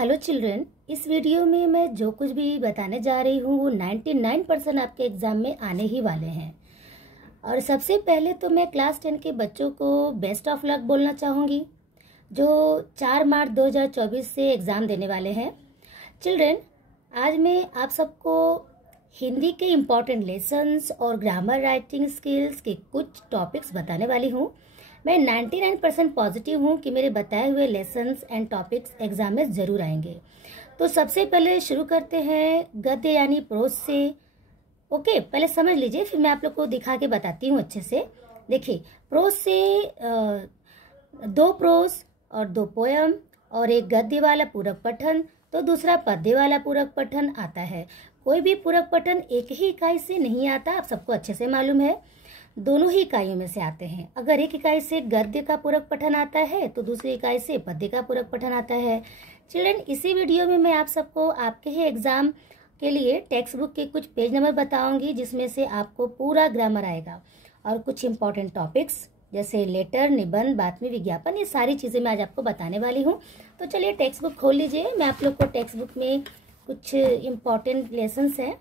Hello children, इस video में मैं जो कुछ भी बताने जा रही हूँ वो 99% आपके एग्ज़ाम में आने ही वाले हैं। और सबसे पहले तो मैं क्लास 10 के बच्चों को बेस्ट ऑफ लक बोलना चाहूँगी जो 4 मार्च 2024 से एग्ज़ाम देने वाले हैं। चिल्ड्रन, आज मैं आप सबको हिंदी के इम्पॉर्टेंट लेसन्स और ग्रामर राइटिंग स्किल्स के कुछ टॉपिक्स बताने वाली हूँ। मैं 99% पॉजिटिव हूँ कि मेरे बताए हुए लेसन्स एंड टॉपिक्स एग्जाम में ज़रूर आएंगे। तो सबसे पहले शुरू करते हैं गद्य यानी प्रोज से। ओके, पहले समझ लीजिए, फिर मैं आप लोग को दिखा के बताती हूँ अच्छे से। देखिए, प्रोज से 2 प्रोज और 2 पोयम और एक गद्य वाला पूरक पठन तो दूसरा पद्य वाला पूरक पठन आता है। कोई भी पूरक पठन एक ही इकाई से नहीं आता, आप सबको अच्छे से मालूम है। दोनों ही इकाइयों में से आते हैं। अगर एक इकाई से गद्य का पूरक पठन आता है तो दूसरी इकाई से पद्य का पूरक पठन आता है। चिल्ड्रन, इसी वीडियो में मैं आप सबको आपके ही एग्जाम के लिए टेक्स्ट बुक के कुछ पेज नंबर बताऊंगी जिसमें से आपको पूरा ग्रामर आएगा और कुछ इंपॉर्टेंट टॉपिक्स जैसे लेटर, निबंध, बातमी, विज्ञापन, ये सारी चीज़ें मैं आज आपको बताने वाली हूँ। तो चलिए टेक्स्ट बुक खोल लीजिए। मैं आप लोग को टेक्स्ट बुक में कुछ इम्पॉर्टेंट लेसन्स हैं।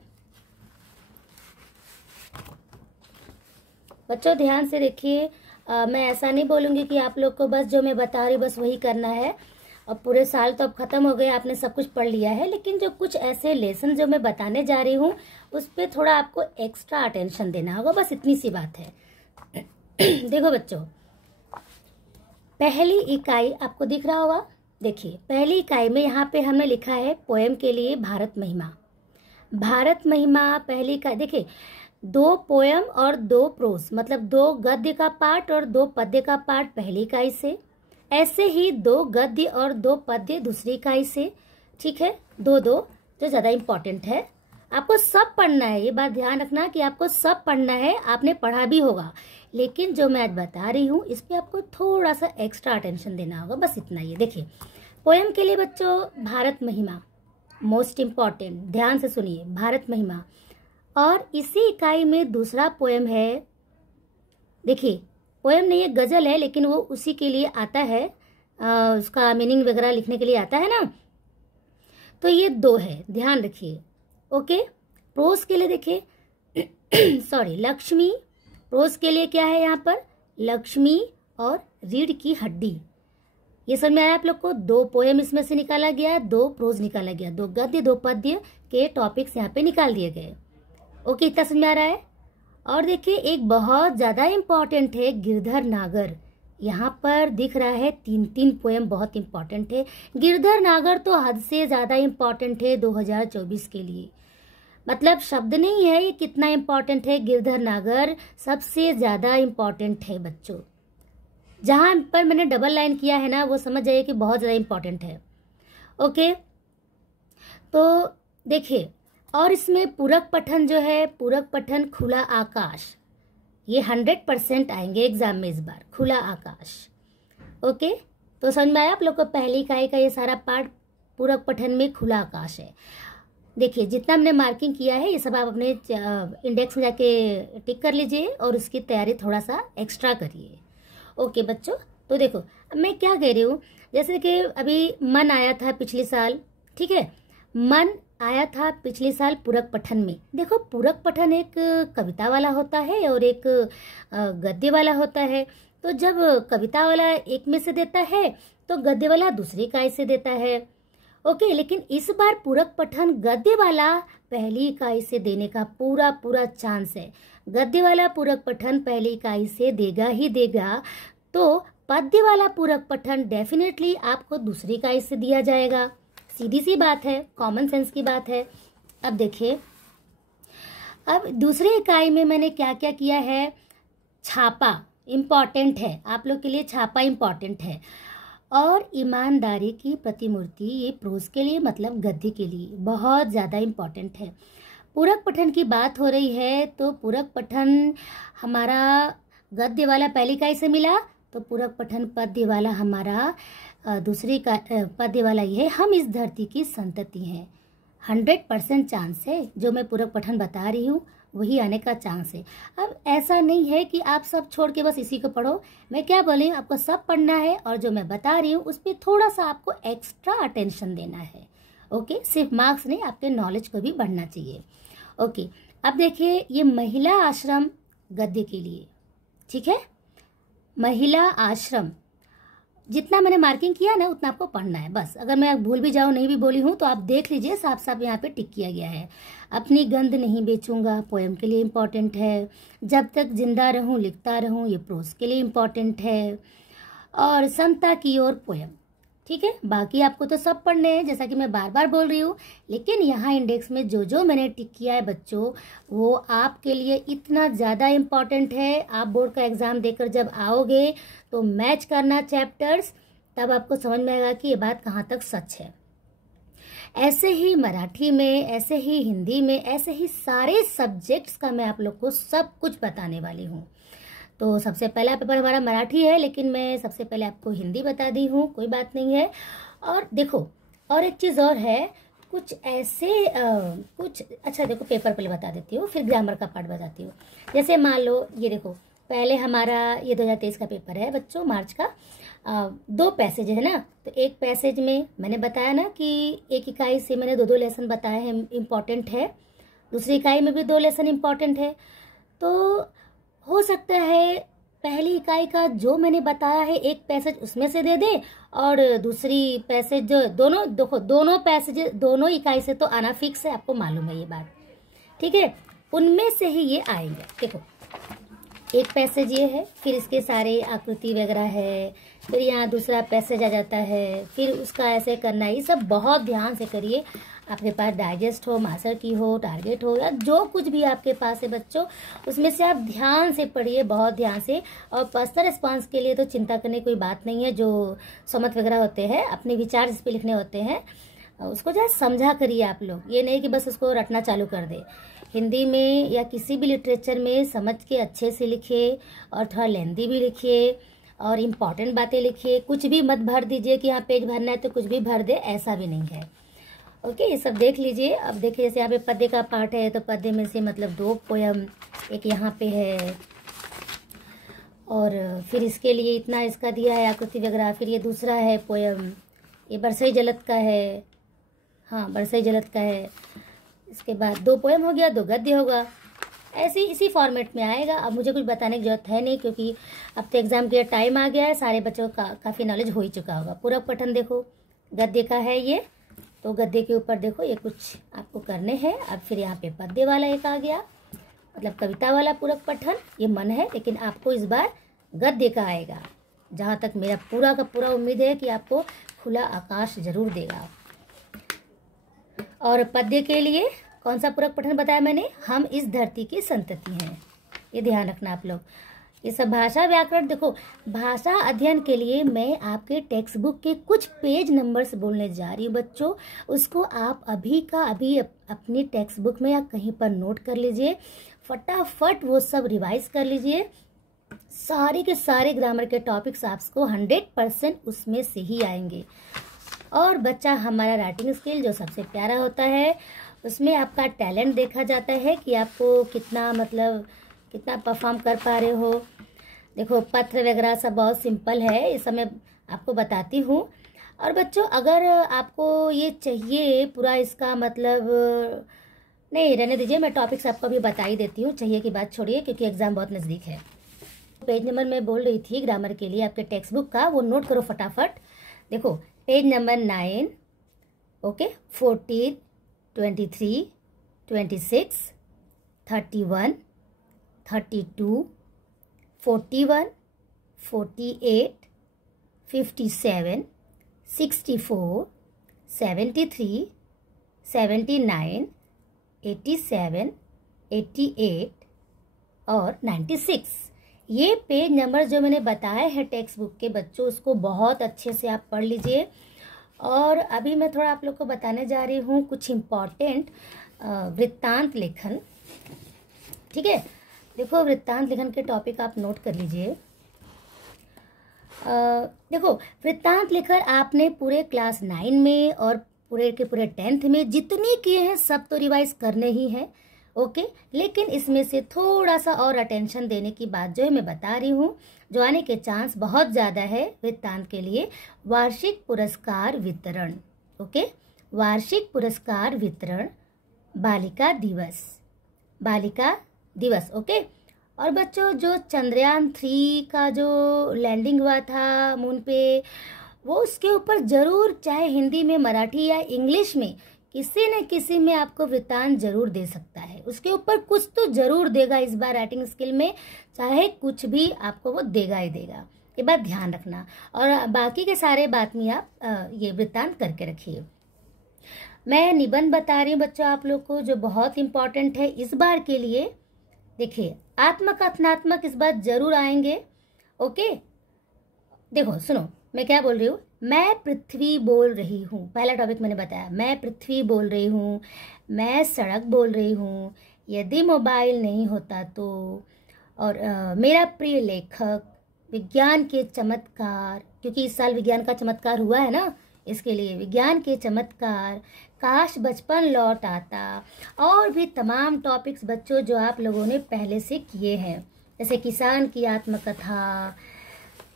बच्चों ध्यान से देखिए, मैं ऐसा नहीं बोलूँगी कि आप लोग को बस जो मैं बता रही हूँ बस वही करना है। अब पूरे साल तो अब खत्म हो गए, आपने सब कुछ पढ़ लिया है, लेकिन जो कुछ ऐसे लेसन जो मैं बताने जा रही हूँ उस पर थोड़ा आपको एक्स्ट्रा अटेंशन देना होगा, बस इतनी सी बात है। देखो बच्चों, पहली इकाई आपको दिख रहा होगा। देखिए, पहली इकाई में यहाँ पे हमने लिखा है पोएम के लिए भारत महिमा। भारत महिमा पहली इकाई। देखिए, 2 पोयम और 2 प्रोज मतलब 2 गद्य का पार्ट और 2 पद्य का पार्ट पहली इकाई से, ऐसे ही 2 गद्य और 2 पद्य दूसरी इकाई से। ठीक है, 2 जो ज्यादा इंपॉर्टेंट है। आपको सब पढ़ना है, ये बात ध्यान रखना कि आपको सब पढ़ना है, आपने पढ़ा भी होगा, लेकिन जो मैं आज बता रही हूँ इस पे आपको थोड़ा सा एक्स्ट्रा अटेंशन देना होगा, बस इतना ही। देखिए, पोयम के लिए बच्चों भारत महिमा मोस्ट इम्पॉर्टेंट, ध्यान से सुनिए, भारत महिमा। और इसी इकाई में दूसरा पोयम है। देखिए, पोयम नहीं है, गजल है, लेकिन वो उसी के लिए आता है, उसका मीनिंग वगैरह लिखने के लिए आता है ना। तो ये 2 है, ध्यान रखिए। ओके, प्रोज के लिए देखिए सॉरी, लक्ष्मी। प्रोज के लिए क्या है यहाँ पर? लक्ष्मी और रीढ़ की हड्डी। ये समझ में आया आप लोग को? 2 पोयम इसमें से निकाला गया, 2 प्रोज निकाला गया, 2 गद्य 2 पद्य के टॉपिक्स यहाँ पे निकाल दिए गए। ओके, इतना समझ में आ रहा है। और देखिए, एक बहुत ज्यादा इंपॉर्टेंट है गिरधर नागर। यहाँ पर दिख रहा है 3 पोयम बहुत इंपॉर्टेंट है। गिरधर नागर तो हद से ज्यादा इंपॉर्टेंट है 2024 के लिए, मतलब शब्द नहीं है ये कितना इंपॉर्टेंट है। गिरधर नागर सबसे ज्यादा इंपॉर्टेंट है बच्चों। जहां पर मैंने डबल लाइन किया है ना, वो समझ जाइए कि बहुत ज्यादा इंपॉर्टेंट है। ओके, तो देखिए, और इसमें पूरक पठन जो है, पूरक पठन खुला आकाश, ये 100% आएंगे एग्जाम में इस बार, खुला आकाश। ओके, तो समझ में आया आप लोग को? पहली इकाई का ये सारा पार्ट पूरक पठन में खुला आकाश है। देखिए, जितना हमने मार्किंग किया है ये सब आप अपने इंडेक्स में जाके टिक कर लीजिए और उसकी तैयारी थोड़ा सा एक्स्ट्रा करिए। ओके बच्चों, तो देखो अब मैं क्या कह रही हूँ, जैसे कि अभी मन आया था पिछले साल, ठीक है, मन आया था पिछले साल पूरक पठन में। देखो, पूरक पठन एक कविता वाला होता है और एक गद्य वाला होता है। तो जब कविता वाला एक में से देता है तो गद्य वाला दूसरी इकाई से देता है। ओके, लेकिन इस बार पूरक पठन गद्य वाला पहली इकाई से देने का पूरा चांस है। गद्य वाला पूरक पठन पहली इकाई से देगा ही देगा, तो पद्य वाला पूरक पठन डेफिनेटली आपको दूसरी इकाई से दिया जाएगा। सीधी सी बात है, कॉमन सेंस की बात है। अब देखिए, अब दूसरी इकाई में मैंने क्या क्या किया है। छापा इम्पॉर्टेंट है, आप लोग के लिए छापा इम्पॉर्टेंट है। और ईमानदारी की प्रतिमूर्ति, ये प्रोज के लिए मतलब गद्य के लिए बहुत ज्यादा इम्पॉर्टेंट है। पूरक पठन की बात हो रही है तो पूरक पठन हमारा गद्य वाला पहली इकाई से मिला, तो पूरक पठन पद्य वाला हमारा दूसरी का पद्य वाला ये है। हम इस धरती की संतति हैं, 100% चांस है। जो मैं पूरक पठन बता रही हूँ वही आने का चांस है। अब ऐसा नहीं है कि आप सब छोड़ के बस इसी को पढ़ो। मैं क्या बोली, आपको सब पढ़ना है और जो मैं बता रही हूँ उस पर थोड़ा सा आपको एक्स्ट्रा अटेंशन देना है। ओके, सिर्फ मार्क्स नहीं, आपके नॉलेज को भी बढ़ना चाहिए। ओके, अब देखिए ये महिला आश्रम गद्य के लिए, ठीक है, महिला आश्रम जितना मैंने मार्किंग किया ना उतना आपको पढ़ना है बस। अगर मैं भूल भी जाऊँ, नहीं भी बोली हूँ, तो आप देख लीजिए, साफ साफ यहाँ पे टिक किया गया है। अपनी गंध नहीं बेचूंगा पोएम के लिए इम्पॉर्टेंट है। जब तक जिंदा रहूं लिखता रहूं, ये प्रोज के लिए इम्पॉर्टेंट है। और समता की ओर पोएम, ठीक है। बाकी आपको तो सब पढ़ने हैं, जैसा कि मैं बार बार बोल रही हूँ, लेकिन यहाँ इंडेक्स में जो जो मैंने टिक किया है बच्चों, वो आपके लिए इतना ज़्यादा इम्पॉर्टेंट है। आप बोर्ड का एग्ज़ाम देकर जब आओगे तो मैच करना चैप्टर्स, तब आपको समझ में आएगा कि ये बात कहाँ तक सच है। ऐसे ही मराठी में, ऐसे ही हिंदी में, ऐसे ही सारे सब्जेक्ट्स का मैं आप लोग को सब कुछ बताने वाली हूँ। तो सबसे पहला पेपर हमारा मराठी है, लेकिन मैं सबसे पहले आपको हिंदी बता दी हूँ, कोई बात नहीं है। और देखो, और एक चीज़ और है, कुछ ऐसे कुछ अच्छा देखो, पेपर पहले बता देती हूँ, फिर ग्रामर का पार्ट बताती हूँ। जैसे मान लो ये देखो, पहले हमारा ये 2023 का पेपर है बच्चों, मार्च का। 2 पैसेज है ना, तो एक पैसेज में मैंने बताया ना कि एक इकाई से मैंने 2 लेसन बताए हैं, इम्पॉर्टेंट है। दूसरी इकाई में भी 2 लेसन इम्पॉर्टेंट है। तो हो सकता है पहली इकाई का जो मैंने बताया है एक पैसेज उसमें से दे दे, और दूसरी पैसेज जो दोनों देखो, दोनों पैसेज दोनों इकाई से तो आना फिक्स है, आपको मालूम है ये बात, ठीक है। उनमें से ही ये आएंगे। देखो, एक पैसेज ये है, फिर इसके सारे आकृति वगैरह है, फिर यहाँ दूसरा पैसेज आ जाता है, फिर उसका ऐसे करना है। ये सब बहुत ध्यान से करिए। आपके पास डाइजेस्ट हो, मास्टर की हो, टारगेट हो, या जो कुछ भी आपके पास है बच्चों, उसमें से आप ध्यान से पढ़िए, बहुत ध्यान से। और पर्सनल रिस्पॉन्स के लिए तो चिंता करने की कोई बात नहीं है। जो समत वगैरह होते हैं, अपने विचार जिस पे लिखने होते हैं, उसको जो है समझा करिए आप लोग। ये नहीं कि बस उसको रटना चालू कर दे। हिंदी में या किसी भी लिटरेचर में समझ के अच्छे से लिखिए, और थोड़ा लेंदी भी लिखिए, और इम्पॉर्टेंट बातें लिखिए। कुछ भी मत भर दीजिए कि यहाँ पेज भरना है तो कुछ भी भर दे, ऐसा भी नहीं है। ओके, ये सब देख लीजिए। अब देखिए, जैसे यहाँ पे पद्य का पार्ट है, तो पद्य में से मतलब 2 पोयम, एक यहाँ पे है, और फिर इसके लिए इतना इसका दिया है आकृति वगैरह। फिर ये दूसरा है पोयम, ये बरसई जलत का है, हाँ बरसई जलत का है। इसके बाद 2 पोयम हो गया, 2 गद्य होगा, ऐसे इसी फॉर्मेट में आएगा। अब मुझे कुछ बताने की जरूरत है नहीं, क्योंकि अब तो एग्जाम के टाइम आ गया है, सारे बच्चों का काफ़ी नॉलेज हो ही चुका होगा। पूरक पठन देखो, गद्य का है ये, तो गद्य के ऊपर देखो ये कुछ आपको करने हैं। अब फिर यहाँ पे पद्य वाला एक आ गया, मतलब कविता वाला पूरक पठन, ये मन है, लेकिन आपको इस बार गद्य का आएगा। जहाँ तक मेरा पूरा का पूरा उम्मीद है कि आपको खुला आकाश जरूर देगा। और पद्य के लिए कौन सा पूरक पठन बताया मैंने, हम इस धरती की संतति हैं, ये ध्यान रखना आप लोग। ये सब भाषा व्याकरण, देखो भाषा अध्ययन के लिए मैं आपके टेक्स्ट बुक के कुछ पेज नंबर्स बोलने जा रही हूँ बच्चों। उसको आप अभी का अभी अपनी टेक्स्ट बुक में या कहीं पर नोट कर लीजिए, फटाफट वो सब रिवाइज कर लीजिए। सारे के सारे ग्रामर के टॉपिक्स आपको 100% उसमें से ही आएंगे। और बच्चा, हमारा राइटिंग स्किल जो सबसे प्यारा होता है, उसमें आपका टैलेंट देखा जाता है कि आपको कितना मतलब कितना परफॉर्म कर पा रहे हो। देखो पत्र वगैरह सब बहुत सिंपल है, इस समय आपको बताती हूँ। और बच्चों, अगर आपको ये चाहिए पूरा इसका मतलब, नहीं रहने दीजिए, मैं टॉपिक्स आपको अभी बता ही देती हूँ, चाहिए की बात छोड़िए, क्योंकि एग्जाम बहुत नज़दीक है। पेज नंबर मैं बोल रही थी ग्रामर के लिए आपके टेक्स्ट बुक का, वो नोट करो फटाफट। देखो पेज नंबर 9, ओके, 14, 23, 26, 31, 32, 41, 48, 57, 64, 73, 79, 87, 88 और 96। ये पेज नंबर जो मैंने बताए हैं टेक्स्ट बुक के बच्चों, उसको बहुत अच्छे से आप पढ़ लीजिए। और अभी मैं थोड़ा आप लोग को बताने जा रही हूँ कुछ इम्पॉर्टेंट वृत्तांत लेखन, ठीक है। देखो वृत्तांत लेखन के टॉपिक आप नोट कर लीजिए। देखो वृत्तांत लेखन आपने पूरे क्लास 9 में और पूरे के पूरे 10th में जितने किए हैं सब तो रिवाइज करने ही हैं, ओके। लेकिन इसमें से थोड़ा सा और अटेंशन देने की बात जो है मैं बता रही हूँ, जो आने के चांस बहुत ज़्यादा है वृत्तांत के लिए, वार्षिक पुरस्कार वितरण। ओके, वार्षिक पुरस्कार वितरण, बालिका दिवस, बालिका दिवस। ओके। और बच्चों जो चंद्रयान 3 का जो लैंडिंग हुआ था मून पे, वो उसके ऊपर जरूर, चाहे हिंदी में, मराठी या इंग्लिश में, किसी न किसी में आपको वृत्तांत जरूर दे सकता है। उसके ऊपर कुछ तो जरूर देगा इस बार राइटिंग स्किल में, चाहे कुछ भी आपको वो देगा ही देगा। ये बात ध्यान रखना। और बाकी के सारे बात में आप ये वृत्तांत करके रखिए। मैं निबंध बता रही हूँ बच्चों आप लोग को, जो बहुत इंपॉर्टेंट है इस बार के लिए। देखिए, आत्मक कथनात्मक इस बार जरूर आएंगे। ओके, देखो सुनो मैं क्या बोल रही हूँ। मैं पृथ्वी बोल रही हूँ, पहला टॉपिक मैंने बताया, मैं पृथ्वी बोल रही हूँ, मैं सड़क बोल रही हूँ, यदि मोबाइल नहीं होता तो, और मेरा प्रिय लेखक, विज्ञान के चमत्कार, क्योंकि इस साल विज्ञान का चमत्कार हुआ है ना, इसके लिए विज्ञान के चमत्कार, काश बचपन लौट आता, और भी तमाम टॉपिक्स बच्चों जो आप लोगों ने पहले से किए हैं, जैसे किसान की आत्मकथा,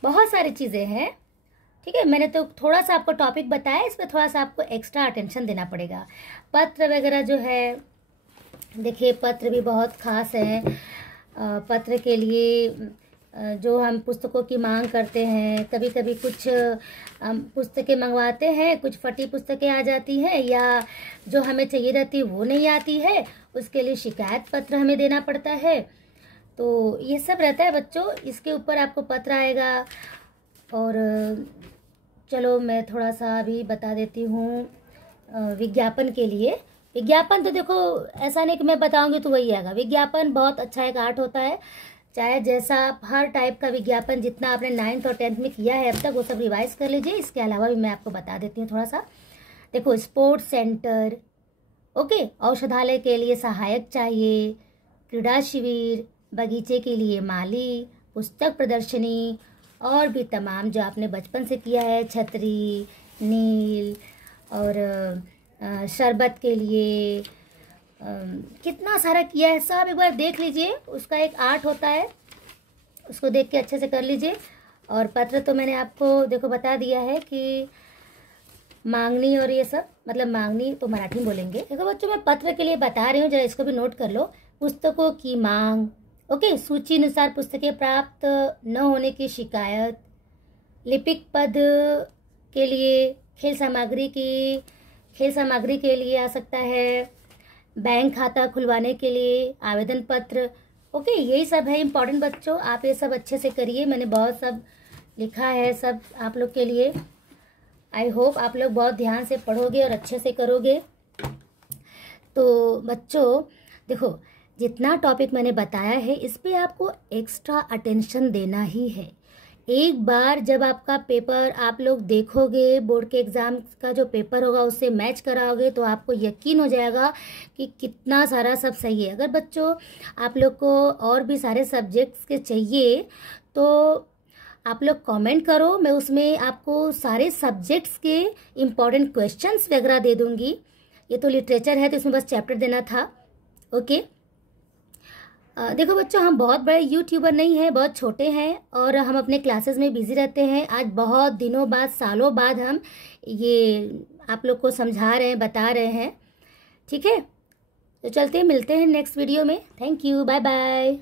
बहुत सारी चीज़ें हैं। ठीक है, मैंने तो थोड़ा सा आपको टॉपिक बताया, इस पर थोड़ा सा आपको एक्स्ट्रा अटेंशन देना पड़ेगा। पत्र वगैरह जो है, देखिए पत्र भी बहुत खास है। पत्र के लिए जो हम पुस्तकों की मांग करते हैं, कभी कभी कुछ पुस्तकें मंगवाते हैं, कुछ फटी पुस्तकें आ जाती हैं, या जो हमें चाहिए रहती है वो नहीं आती है, उसके लिए शिकायत पत्र हमें देना पड़ता है। तो ये सब रहता है बच्चों, इसके ऊपर आपको पत्र आएगा। और चलो मैं थोड़ा सा अभी बता देती हूँ विज्ञापन के लिए। विज्ञापन तो देखो ऐसा नहीं कि मैं बताऊंगी तो वही आएगा। विज्ञापन बहुत अच्छा एक आर्ट होता है, चाहे जैसा हर टाइप का विज्ञापन जितना आपने 9th और 10th में किया है अब तक, वो सब रिवाइज कर लीजिए। इसके अलावा भी मैं आपको बता देती हूँ थोड़ा सा। देखो, स्पोर्ट्स सेंटर, ओके, औषधालय के लिए सहायक चाहिए, क्रीड़ा शिविर, बगीचे के लिए माली, पुस्तक प्रदर्शनी, और भी तमाम जो आपने बचपन से किया है, छतरी, नील, और शरबत के लिए कितना सारा किया है, सब एक बार देख लीजिए। उसका एक आर्ट होता है, उसको देख के अच्छे से कर लीजिए। और पत्र तो मैंने आपको देखो बता दिया है कि मांगनी और ये सब, मतलब मांगनी तो मराठी में बोलेंगे। देखो बच्चों, मैं पत्र के लिए बता रही हूँ, जरा इसको भी नोट कर लो। पुस्तकों की मांग, ओके, सूची अनुसार पुस्तकें प्राप्त न होने की शिकायत, लिपिक पद के लिए, खेल सामग्री के लिए आ सकता है, बैंक खाता खुलवाने के लिए आवेदन पत्र। ओके, यही सब है इम्पोर्टेंट बच्चों, आप ये सब अच्छे से करिए। मैंने बहुत सब लिखा है सब आप लोग के लिए। आई होप आप लोग बहुत ध्यान से पढ़ोगे और अच्छे से करोगे। तो बच्चों देखो, जितना टॉपिक मैंने बताया है इस पे आपको एक्स्ट्रा अटेंशन देना ही है। एक बार जब आपका पेपर आप लोग देखोगे, बोर्ड के एग्ज़ाम का जो पेपर होगा उससे मैच कराओगे, तो आपको यकीन हो जाएगा कि कितना सारा सब सही है। अगर बच्चों आप लोग को और भी सारे सब्जेक्ट्स के चाहिए तो आप लोग कमेंट करो, मैं उसमें आपको सारे सब्जेक्ट्स के इम्पॉर्टेंट क्वेश्चंस वगैरह दे दूँगी। ये तो लिटरेचर है तो इसमें बस चैप्टर देना था। ओके, देखो बच्चों, हम बहुत बड़े यूट्यूबर नहीं हैं, बहुत छोटे हैं और हम अपने क्लासेस में बिजी रहते हैं। आज बहुत दिनों बाद, सालों बाद हम ये आप लोग को समझा रहे हैं, बता रहे हैं। ठीक है, तो चलते हैं, मिलते हैं नेक्स्ट वीडियो में। Thank you, bye bye.